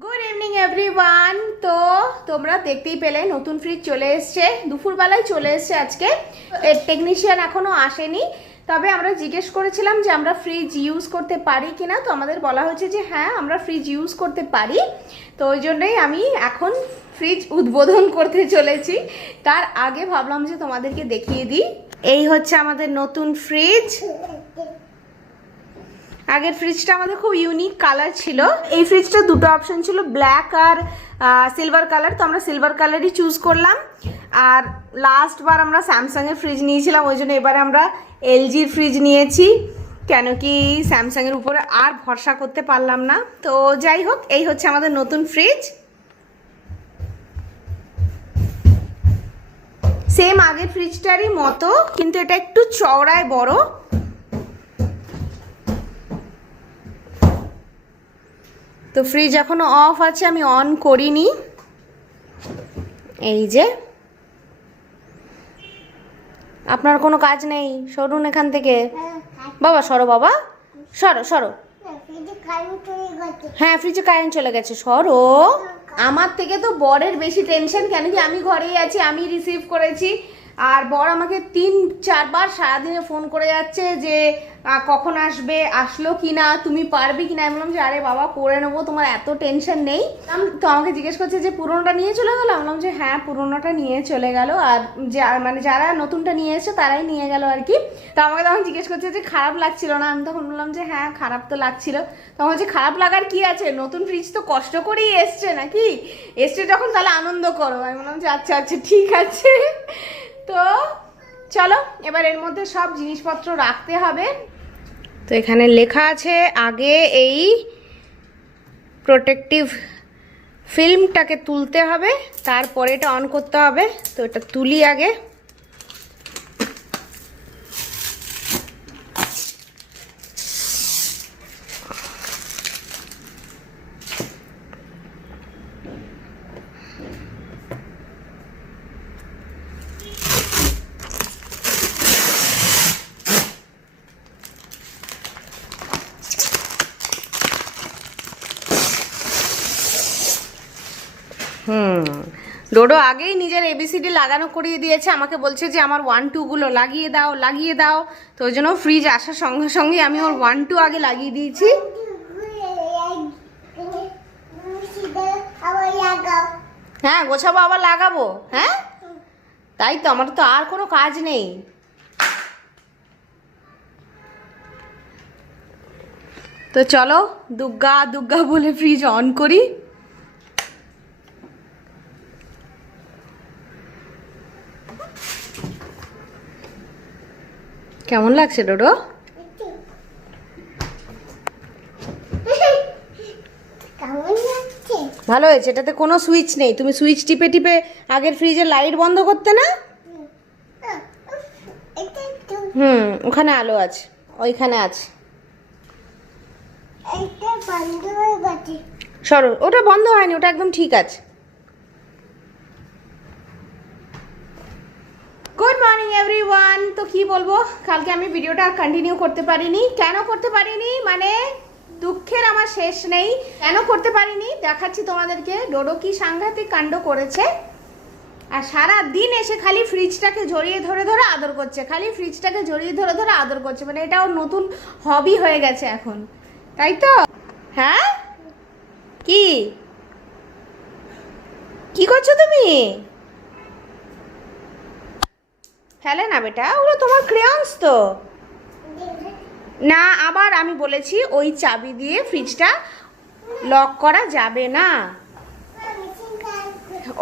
Good evening everyone. তো তোমরা দেখতেই পেলে নতুন ফ্রিজ চলে এসছে, দুপুরবেলায় চলে এসছে আজকে। টেকনিশিয়ান এখনো আসেনি, তবে আমরা জিজ্ঞেস করেছিলাম যে আমরা ফ্রিজ ইউজ করতে পারি কিনা, তো আমাদের বলা হয়েছে যে হ্যাঁ আমরা ফ্রিজ ইউজ করতে পারি। তো ওই জন্যই আমি এখন ফ্রিজ উদ্বোধন করতে চলেছি। তার আগে ভাবলাম যে তোমাদেরকে দেখিয়ে দিই। এই হচ্ছে আমাদের নতুন ফ্রিজ। আগের ফ্রিজটা আমাদের খুব ইউনিক কালার ছিল। এই ফ্রিজটা দুটো অপশন ছিল, ব্ল্যাক আর সিলভার কালার। তো আমরা সিলভার কালারই চুজ করলাম। আর লাস্ট বার আমরা স্যামসাংয়ের ফ্রিজ নিয়েছিলাম, ওই জন্য এবারে আমরা এলজির ফ্রিজ নিয়েছি, কেন কি স্যামসাংয়ের উপরে আর ভরসা করতে পারলাম না। তো যাই হোক, এই হচ্ছে আমাদের নতুন ফ্রিজ। সেম আগের ফ্রিজটারই মতো, কিন্তু এটা একটু চওড়ায় বড়। তো ফ্রিজ এখনো অফ আছে, আমি অন করিনি। এই যে, আপনার কোনো কাজ নেই, সরুন এখান থেকে। বাবা সরো, বাবা সরো সরো। হ্যাঁ ফ্রিজে কারেন্ট চলে গেছে, সরো। আমার থেকে তো বরের বেশি টেনশন, কেন কি আমি ঘরেই আছি, আমি রিসিভ করেছি। আর বর আমাকে 3-4 বার সারাদিনে ফোন করে যাচ্ছে যে কখন আসবে, আসলো কি না, তুমি পারবে কি না। আমি বললাম যে আরে বাবা করে নেবো, তোমার এত টেনশন নেই। তো আমাকে জিজ্ঞেস করছে যে পুরোনোটা নিয়ে চলে গেলো। আমি বললাম যে হ্যাঁ পুরোনোটা নিয়ে চলে গেল, আর মানে যারা নতুনটা নিয়ে এসেছে তারাই নিয়ে গেল আর কি। তো আমাকে তখন জিজ্ঞেস করছে যে খারাপ লাগছিল না। আমি তখন বললাম যে হ্যাঁ খারাপ তো লাগছিল। তখন হচ্ছে খারাপ লাগার কি আছে, নতুন ফ্রিজ তো কষ্ট করেই এসছে নাকি, এসছে যখন তাহলে আনন্দ করো। আমি বললাম যে আচ্ছা আচ্ছা ঠিক আছে। তো চলো এবার এর মধ্যে সব জিনিসপত্র রাখতে হবে। তো এখানে লেখা আছে আগে এই প্রোটেক্টিভ ফিল্মটাকে তুলতে হবে, তারপরে এটা অন করতে হবে। তো এটা তুলি আগে। ডোডো আগেই নিজের এবিসিডি লাগানো করিয়ে দিয়েছে, আমাকে বলছে যে আমার 1-2 লাগিয়ে দাও লাগিয়ে দাও। তো ওই জন্য ফ্রিজ আসার সঙ্গে সঙ্গে আমি ওর 1-2 আগে লাগিয়ে দিয়েছি। হ্যাঁ গোছাবো, আবার লাগাবো। হ্যাঁ তাই তো, আমার তো আর কোনো কাজ নেই। তো চলো দুগ্গা দুগ্গা বলে ফ্রিজ অন করি। কেমন লাগছে ডোডো? ভালো হয়েছে, এটাতে কোনো সুইচ নেই, তুমি সুইচ টিপে টিপে আগের ফ্রিজের লাইট বন্ধ করতে না। ওখানে আলো আছে, ওইখানে আছে। সরো, ওটা বন্ধ হয়নি, ওটা একদম ঠিক আছে। Good morning everyone. তো কি বলবো, কালকে আমি ভিডিওটা কন্টিনিউ করতে পারিনি। কেন করতে পারিনি মানে দুঃখের আমার শেষ নেই। কেন করতে পারিনি দেখাচ্ছি তোমাদেরকে। ডোডো কি সাংঘাতিক কাণ্ড করেছে, আর সারা দিন এসে খালি ফ্রিজটাকে জড়িয়ে ধরে ধরে আদর করছে, খালি ফ্রিজটাকে জড়িয়ে ধরে ধরে আদর করছে। মানে এটা ওর নতুন হবি হয়ে গেছে এখন, তাই তো? হ্যাঁ কি কি করছো তুমি? ফেলে না বেটা, ওগুলো তোমার ক্রেয়ন্স তো। না, আবার আমি বলেছি ওই চাবি দিয়ে ফ্রিজটা লক করা যাবে না।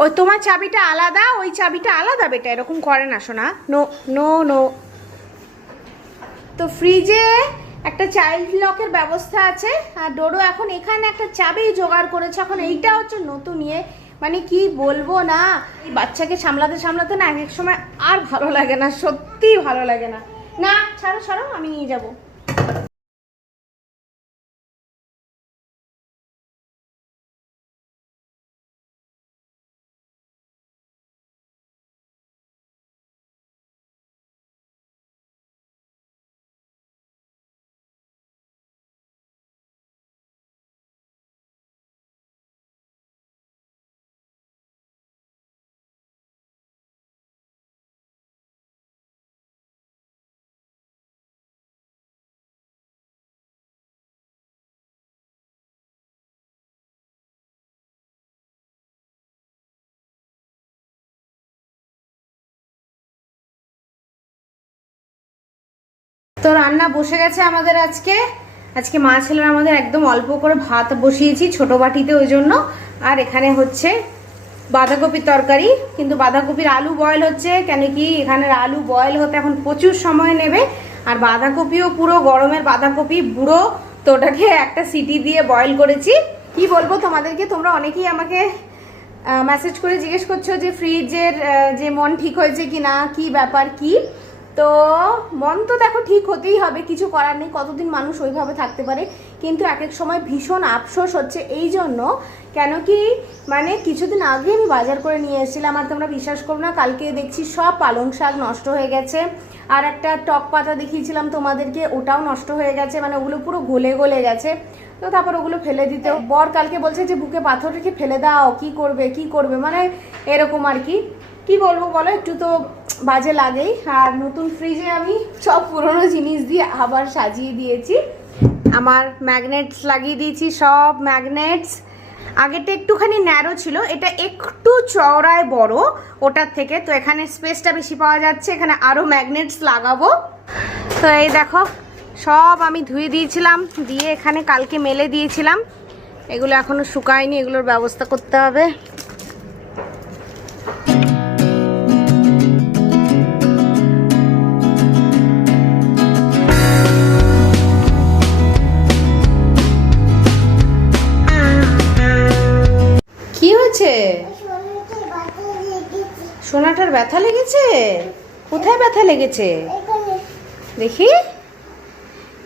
ওই তোমার চাবিটা আলাদা, ওই চাবিটা আলাদা বেটা, এরকম করে না শোনা। No no no. তো ফ্রিজে একটা চাইল্ড লকের ব্যবস্থা আছে, আর ডোডো এখন এখানে একটা চাবি জোগাড় করেছে। এখন এইটা হচ্ছে নতুন ইয়ে, মানে কি বলবো না, এই বাচ্চাকে সামলাতে সামলাতে না এক এক সময় আর ভালো লাগে না, সত্যিই ভালো লাগে না। না ছাড়ো ছাড়ো, আমি নিয়ে যাবো। তো রান্না বসে গেছে আমাদের আজকে। আজকে মা ছেলের আমাদের একদম অল্প করে ভাত বসিয়েছি ছোট বাটিতে, ওই জন্য। আর এখানে হচ্ছে বাঁধাকপির তরকারি, কিন্তু বাঁধাকপির আলু বয়েল হচ্ছে, কেন কি এখানের আলু বয়েল হতে এখন প্রচুর সময় নেবে। আর বাঁধাকপিও পুরো গরমের বাঁধাকপি বুড়ো, তো ওটাকে একটা সিটি দিয়ে বয়েল করেছি। কি বলবো তোমাদেরকে, তোমরা অনেকেই আমাকে মেসেজ করে জিজ্ঞেস করছো যে ফ্রিজের যে মন ঠিক হয়েছে কি না, কি ব্যাপার কি। তো মন তো দেখো ঠিক হতেই হবে, কিছু করার নেই, কতদিন মানুষ ওইভাবে থাকতে পারে। কিন্তু এক এক সময় ভীষণ আফসোস হচ্ছে এই জন্য, কেন কি মানে কিছুদিন আগে আমি বাজার করে নিয়ে এসেছিলাম, আর তোমরা বিশ্বাস করো না, কালকে দেখছি সব পালং শাক নষ্ট হয়ে গেছে। আর একটা টক পাতা দেখিয়েছিলাম তোমাদেরকে, ওটাও নষ্ট হয়ে গেছে, মানে ওগুলো পুরো গলে গলে গেছে। তো তারপর ওগুলো ফেলে দিতে বর কালকে বলছে যে বুকে পাথর রেখে ফেলে দাও, কি করবে কি করবে, মানে এরকম আর কি। কি বলবো বলো, একটু তো বাজে লাগেই। আর নতুন ফ্রিজে আমি সব পুরনো জিনিস দিয়ে আবার সাজিয়ে দিয়েছি, আমার ম্যাগনেটস লাগিয়ে দিয়েছি, সব ম্যাগনেটস। আগেটা একটুখানি ন্যারো ছিল, এটা একটু চওড়ায় বড় ওটার থেকে, তো এখানে স্পেসটা বেশি পাওয়া যাচ্ছে, এখানে আরও ম্যাগনেটস লাগাবো। তো এই দেখো সব আমি ধুয়ে দিয়েছিলাম, দিয়ে এখানে কালকে মেলে দিয়েছিলাম, এগুলো এখনো শুকায়নি, এগুলোর ব্যবস্থা করতে হবে। কি হয়েছে? সোনাটার ব্যথা লেগেছে? কোথায় ব্যথা লেগেছে দেখি?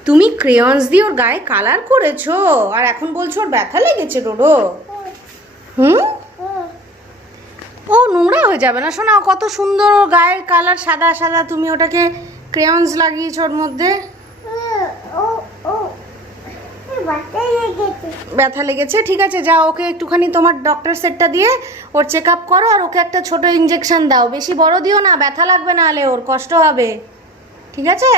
তুমি ক্রেয়ন্স দিয়ে ওর গায়ে কালার করেছো, আর এখন বলছো ওর ব্যথা লেগেছে ডোডো? ও নোংরা হয়ে যাবে না সোনা, কত সুন্দর ওর গায়ের কালার, সাদা সাদা, তুমি ওটাকে ক্রেয়ন্স লাগিয়েছো ওর মধ্যে। ব্যথা লেগেছে, ঠিক আছে, যাও ওকে একটুখানি তোমার ডক্টর সেটটা দিয়ে ওর চেক আপ করো, আর ওকে একটা ছোট ইঞ্জেকশন দাও, বেশি বড় দিও না, ব্যথা লাগবে, না হলে ওর কষ্ট হবে, ঠিক আছে?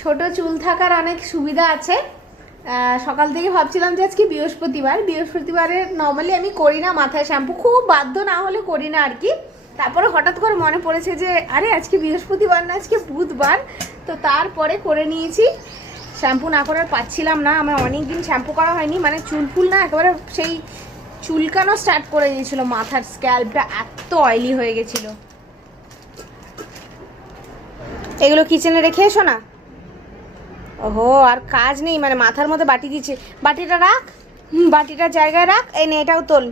ছোট চুল থাকার অনেক সুবিধা আছে। সকাল থেকে ভাবছিলাম যে আজকে বৃহস্পতিবারে নর্মালি আমি করি না মাথায় শ্যাম্পু, খুব বাধ্য না হলে করি না আর কি। তারপরে হঠাৎ করে মনে পড়েছে যে আরে আজকে বৃহস্পতিবার না, আজকে বুধবার, তো তারপরে করে নিয়েছি। শ্যাম্পু না করার পাচ্ছিলাম না, আমার অনেক দিন শ্যাম্পু করা হয়নি, মানে চুল ফুল না একেবারে সেই চুলকানো স্টার্ট করে দিয়েছিল, মাথার স্ক্যাল্পটা এত অয়েলি হয়ে গেছিলো। এগুলো কিচেনে রেখে এসো না। ওহো, আর কাজ নেই, মানে মাথার মধ্যে বাটি দিচ্ছে, বাটিটা রাখ, বাটিটা জায়গায় রাখ, এই নে এটাও তোল,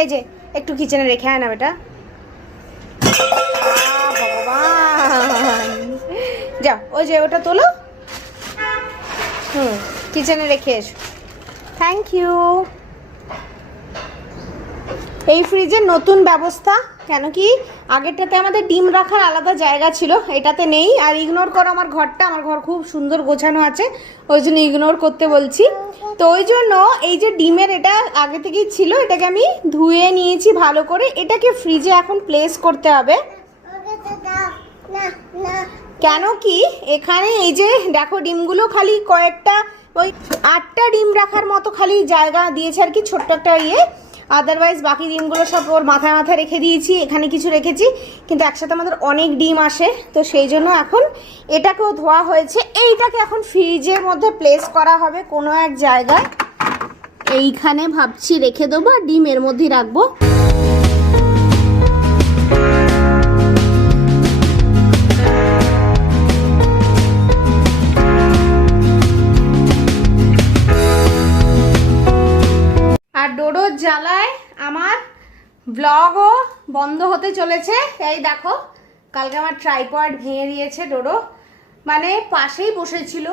এই যে একটু কিচেনে রেখে আয় না বেটা। ভগবান, যাও ওই যে ওটা তোলো, কিচেনে রেখে এসো। Thank you. এই ফ্রিজের নতুন ব্যবস্থা, কেন কি আগেরটাতে আমাদের ডিম রাখার আলাদা জায়গা ছিল, এটাতে নেই। আর ইগনোর করো আমার ঘরটা, আমার ঘর খুব সুন্দর গোছানো আছে, ওই জন্য ইগনোর করতে বলছি। তো ওই জন্য এই যে ডিমের এটা আগে থেকেই ছিল, এটাকে আমি ধুয়ে নিয়েছি ভালো করে, এটাকে ফ্রিজে এখন প্লেস করতে হবে। কেন কি এখানে এই যে দেখো ডিমগুলো খালি কয়েকটা, ওই 8টা ডিম রাখার মতো খালি জায়গা দিয়েছে আর কি, ছোট্ট একটা ইয়ে, আদারওয়াইজ বাকি ডিমগুলো সব ওর মাথায় মাথায় রেখে দিয়েছি, এখানে কিছু রেখেছি, কিন্তু একসাথে আমাদের অনেক ডিম আসে, তো সেই জন্য এখন এটাকেও ধোয়া হয়েছে, এইটাকে এখন ফ্রিজের মধ্যে প্লেস করা হবে কোনো এক জায়গায়, এইখানে ভাবছি রেখে দেবো, আর ডিম এর মধ্যেই রাখবো। আর ডোডোর জ্বালায় আমার ব্লগও বন্ধ হতে চলেছে। এই দেখো কালকে আমার ট্রাইপড ভেঙে দিয়েছে ডোডো, মানে পাশেই বসেছিল,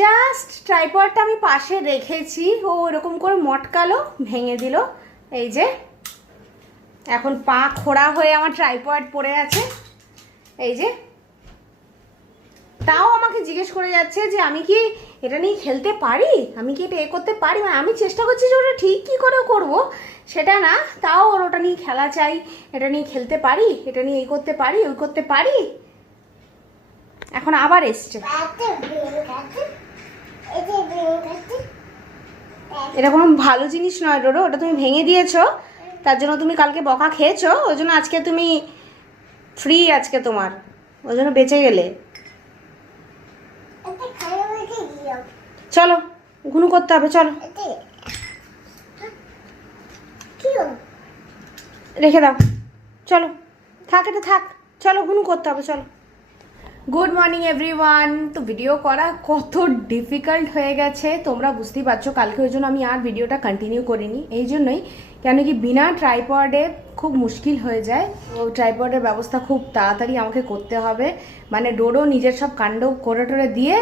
জাস্ট ট্রাইপডটা আমি পাশে রেখেছি, ও এরকম করে মটকালো, ভেঙে দিল। এই যে এখন পা খোড়া হয়ে আমার ট্রাইপড পড়ে আছে, এই যে। তাও আমাকে জিজ্ঞেস করে যাচ্ছে যে আমি কি এটা নিয়ে খেলতে পারি, আমি কি এটা করতে পারি, মানে আমি চেষ্টা করছি যে ওটা ঠিক কী করে করবো সেটা না, তাও ওর ওটা নিয়ে খেলা চাই, এটা নিয়ে খেলতে পারি, এটা নিয়ে এই করতে পারি, ওই করতে পারি। এখন আবার এসছে। এটা কোনো ভালো জিনিস নয় ডোডো, ওটা তুমি ভেঙে দিয়েছো, তার জন্য তুমি কালকে বকা খেয়েছো, ওই জন্য আজকে তুমি ফ্রি, আজকে তোমার ওই জন্য বেঁচে গেলে। চলো ঘুনু করতে হবে, চলো রেখে দাও, চলো থাক, এটা থাক, চলো ঘুনু করতে হবে, চলো। Good morning everyone. তো ভিডিও করা কত ডিফিকাল্ট হয়ে গেছে তোমরা বুঝতেই পারছো। কালকে ওই জন্য আমি আর ভিডিওটা কন্টিনিউ করিনি, এই জন্যই, কেন কি বিনা ট্রাইপডে খুব মুশকিল হয়ে যায়। ও ট্রাইপডের ব্যবস্থা খুব তাড়াতাড়ি আমাকে করতে হবে, মানে ডোডো নিজের সব কাণ্ড করে টোরে দিয়ে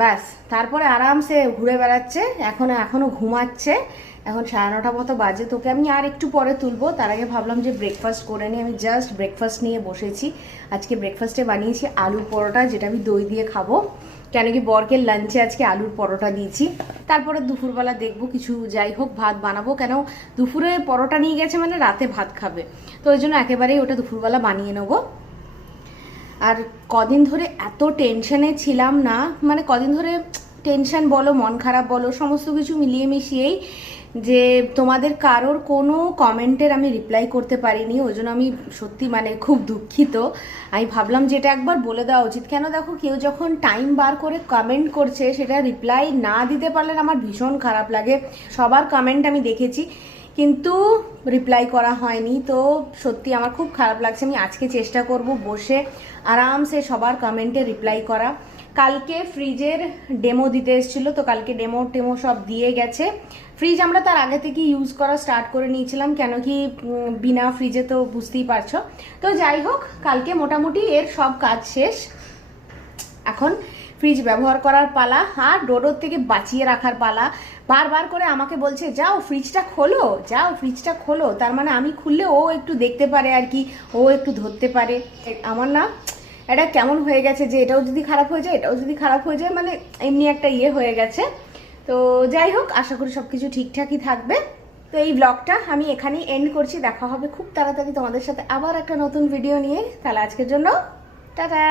ব্যাস তারপরে আরামসে ঘুরে বেড়াচ্ছে। এখনও ঘুমাচ্ছে, এখন 9:30 মতো বাজে। তোকে আমি আর একটু পরে তুলবো, তার আগে ভাবলাম যে ব্রেকফাস্ট করে নিই। আমি জাস্ট ব্রেকফাস্ট নিয়ে বসেছি। আজকে ব্রেকফাস্টে বানিয়েছি আলুর পরোটা, যেটা আমি দই দিয়ে খাবো, কেন কি বরকে লাঞ্চে আজকে আলুর পরোটা দিয়েছি। তারপরে দুপুরবেলা দেখবো কিছু, যাই হোক ভাত বানাবো, কেন দুপুরে পরোটা নিয়ে গেছে মানে রাতে ভাত খাবে, তো ওই জন্য একেবারেই ওটা দুপুরবেলা বানিয়ে নেবো। আর কদিন ধরে এত টেনশনে ছিলাম না, মানে কদিন ধরে টেনশন বলো, মন খারাপ বলো, সমস্ত কিছু মিলিয়ে মিশিয়েই, যে তোমাদের কারোর কোনো কমেন্টের আমি রিপ্লাই করতে পারিনি, ওই জন্য আমি সত্যি মানে খুব দুঃখিত। আমি ভাবলাম যে এটা একবার বলে দেওয়া উচিত, কেন দেখো কেউ যখন টাইম বার করে কমেন্ট করছে সেটা রিপ্লাই না দিতে পারলে আমার ভীষণ খারাপ লাগে। সবার কমেন্ট আমি দেখেছি কিন্তু রিপ্লাই করা হয়নি, তো সত্যি আমার খুব খারাপ লাগছে। আমি আজকে চেষ্টা করব বসে আরামসে সবার কমেন্টে রিপ্লাই করা। কালকে ফ্রিজের ডেমো দিতে এসেছিলো, তো কালকে টেমো সব দিয়ে গেছে। ফ্রিজ আমরা তার আগে থেকে ইউজ করা স্টার্ট করে নিয়েছিলাম, কেন কি বিনা ফ্রিজে তো বুঝতেই পারছো। তো যাই হোক, কালকে মোটামুটি এর সব কাজ শেষ। এখন ফ্রিজ ব্যবহার করার পালা, আর ডোডোর থেকে বাঁচিয়ে রাখার পালা। বারবার করে আমাকে বলছে যাও ফ্রিজটা খোলো, যাও ফ্রিজটা খোলো, তার মানে আমি খুললে ও একটু দেখতে পারে আর কি, ও একটু ধরতে পারে। আমার না এটা কেমন হয়ে গেছে যে এটাও যদি খারাপ হয়ে যায়, এটাও যদি খারাপ হয়ে যায়, মানে এমনি একটা ইয়ে হয়ে গেছে। তো যাই হোক, আশা করি সব কিছু ঠিকঠাকই থাকবে। তো এই ব্লগটা আমি এখানেই এন্ড করছি। দেখা হবে খুব তাড়াতাড়ি তোমাদের সাথে আবার একটা নতুন ভিডিও নিয়ে। তাহলে আজকের জন্য টাটা।